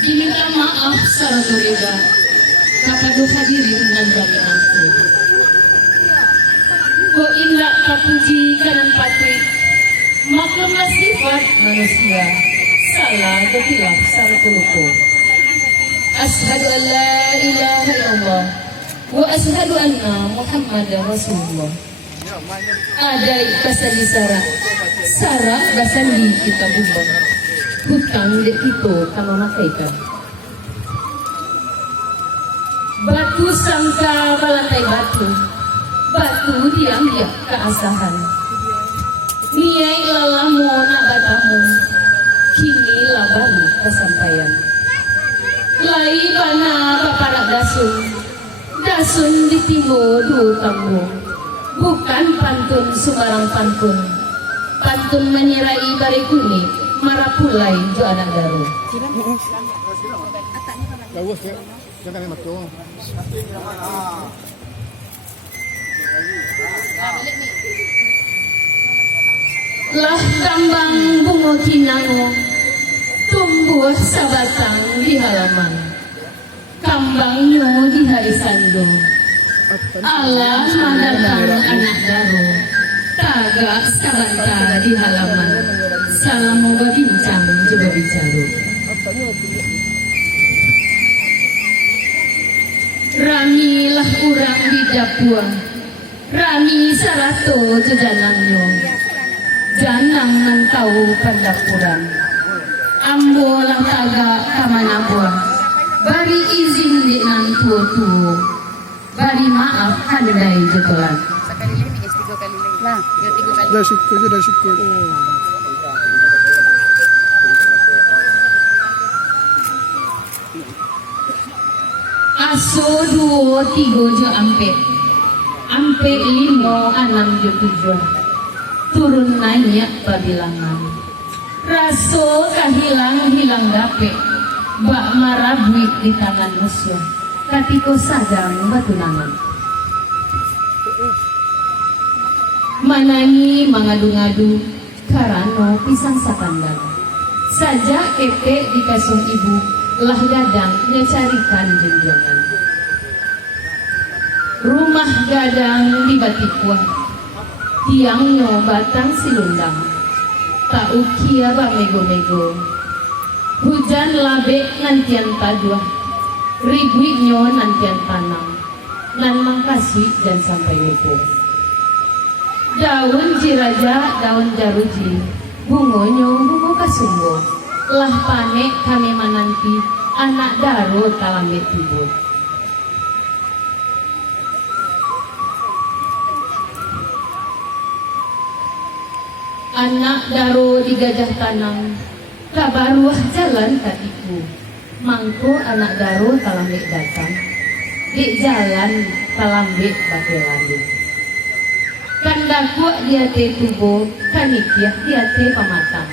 Diminta maaf secara berbeda kepada hadirin dan balianku. Ko indah kapuji kanan patrik, maklumlah sifat manusia, salah ketilap salah kuluku. Ashadu an la ilaha illallah wa ashadu anna Muhammadan Rasulullah. Adai basali Sara basali kita bumbang. Hutang dek itu kalau makaikan. Batu sangka balantai batu diam keasahan. Niai lalamu nak batamu, kini lah baru kesampaian. Lai bana baparak dasun di timur du kamu. Bukan pantun sembarang pantun menyerai barikuni marapulai jo anak daru. Bagus ya, jangan emak tuh. Lah kambang bungo kinango tumbuh sabatang di halaman. Kambangnya di hari sando. Allah mendatang anak daru. Tagak sabanta di halaman. Salam moga bincang juga bicara. Ramilah urang di dapur. Rami sarato jejanangnya. Janang nantau pandapuran. Ambo lang taga kamana buah. Bari izin di nantu. Bari maaf handai jetulan. Dah sikut. Aso 2, 3 jo ampe 5, 6 jo 7. Turun nanya pabilangan. Raso hilang dape. Bak marabwi di tangan musuh. Katiko sadang batunangan. Manani mangadu-ngadu karano pisang sapandang. Saja kete di kasung ibu lah gadang nyecarikan jenjangan. Rumah gadang di Batikuah, tiangnya batang silundang. Tak ukia ba mego-mego. Hujan labe nantian taduah, ribuinyo nantian tanam. Nan mangkasih dan sampai mepo. Daun jiraja, daun jaruji, bungonyo bungo kasunggo. Lah panek kami mananti anak daru talambe tibu. Anak daru di gajah tanam, kabaruah jalan katiku. Mangko anak daru talambe datang, di jalan talambe batelambe. Kandaku dia te tubo, kanikiah dia te pamatang.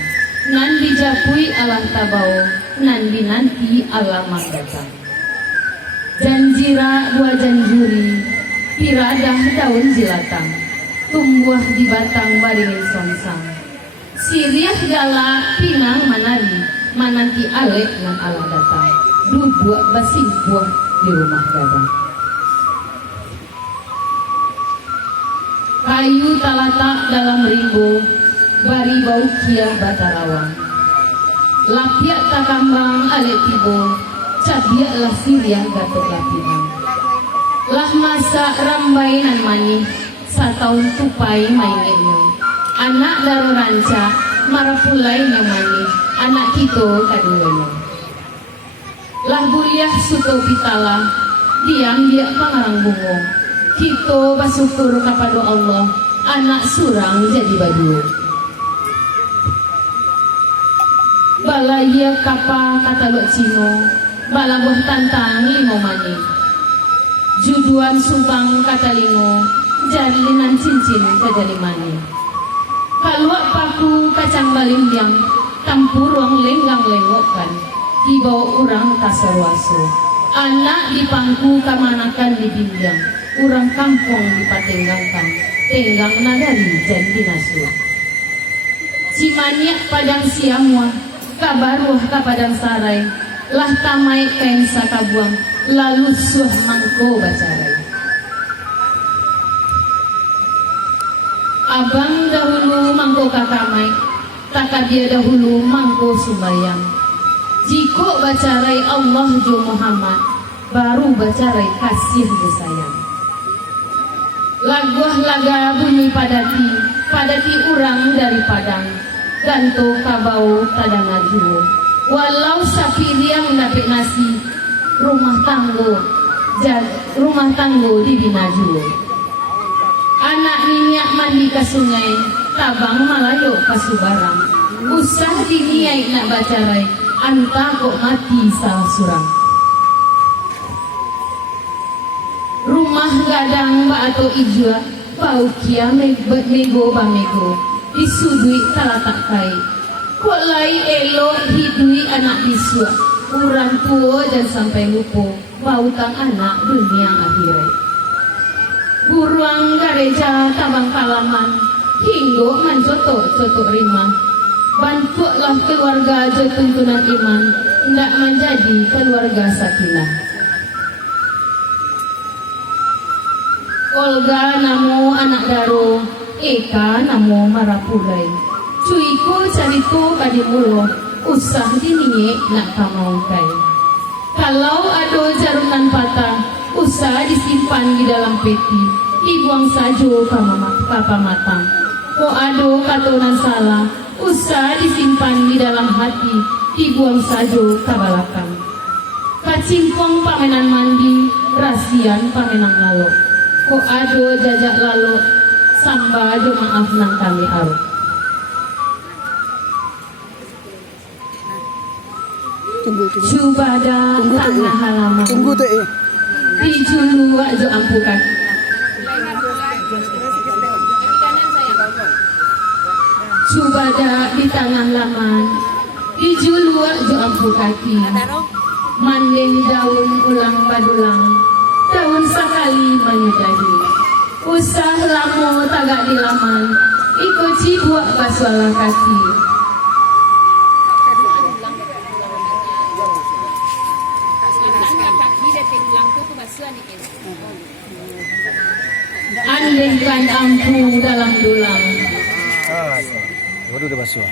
Nan dijapui alam tabau, nan dinanti alam datang. Janjira dua janjuri, piradah daun jilatang, tumbuh di batang baringin songsang. Siriah gala pinang manari, mananti alek nan alam datang. Duduk basing buah di rumah gadang. Kayu talatak dalam rimbo, bari bau kia batarawang. Lapiak takambang alek tibo, cabiak lah siriah gatok lapinang. Lah masak rambai nan mani, sataun tupai maininyo. Anak daru ranca, marapulai namani, anak kito kaduanya. Lah buliah suto pitala, diam dia pangarang bungo. Kito bersyukur kepada Allah, anak surang jadi badu. Balaya kapa kata Lok Cino, bala buah tantang limo mani. Juduan subang kata lingo, jalinan cincin kejali mani. Kaluak paku kacang balimbiang, tampurong lenggang lenggokan, dibawa orang kasarwaso. Anak dipangku kamanakan di bimbang, urang kampung dipatenggangkan, tenggang nagari janji nasu. Cimaniak padang siamwa, kabaruh ka padang sarai, lah tamai kain sakabuang lalu suah mangko bacarai. Abang dahulu mangko kakamai, taka dia dahulu mangko sumbayang. Jiko bacarai Allah jo Muhammad, baru bacarai kasih jo sayang. Laguah laga bunyi padati urang dari Padang, ganto kabau tadang juo. Walau sapi liang dapet nasi, rumah tanggo di binajuo. Anak minyak mandi ke sungai, tabang malayo pasubarang. Usah diniai nak bacarai, anta kok mati salah surang. Rumah gadang ba atau ijua, bau kia mego bamego, disudui talatak kai. Kok lai elo hidui anak bisua, urang tua dan sampai lupo, bau tang anak dunia akhirat. Buruang gareja tabang kalaman, hinggo manjoto rimah. Bantulah keluarga jo tuntunan iman, ndak menjadi keluarga sakinah. Olga namo anak daro, Eka namo marapulai. Cuiku cariko kadimulo, usah diniye nak kamau kai. Kalau ado jaruman patah, usah disimpan di dalam peti, dibuang sajo papa matang. Ko ado katonan salah, usah disimpan di dalam hati, dibuang sajo kabalakang. Kacimpong pamenan mandi, rasian pamenang lalo. Ko ado jajak lalu, samba jo maaf nang kami aruk. Tunggu. Cubada tanah halaman. Tunggu teh. Dijulu jo ampukan. Cubada di tengah laman, dijulu jo ampukaki. Mandeng daun ulang badulang, daun sekali menyudahi. Usah lamo tagak di laman, ikut cibuak basualah kaki. Andaikan ampu dalam dulang. Waduh udah basuh.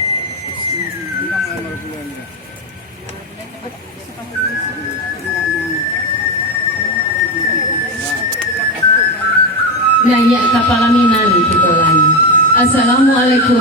Nanya kapalaminan gitu lain. Assalamualaikum.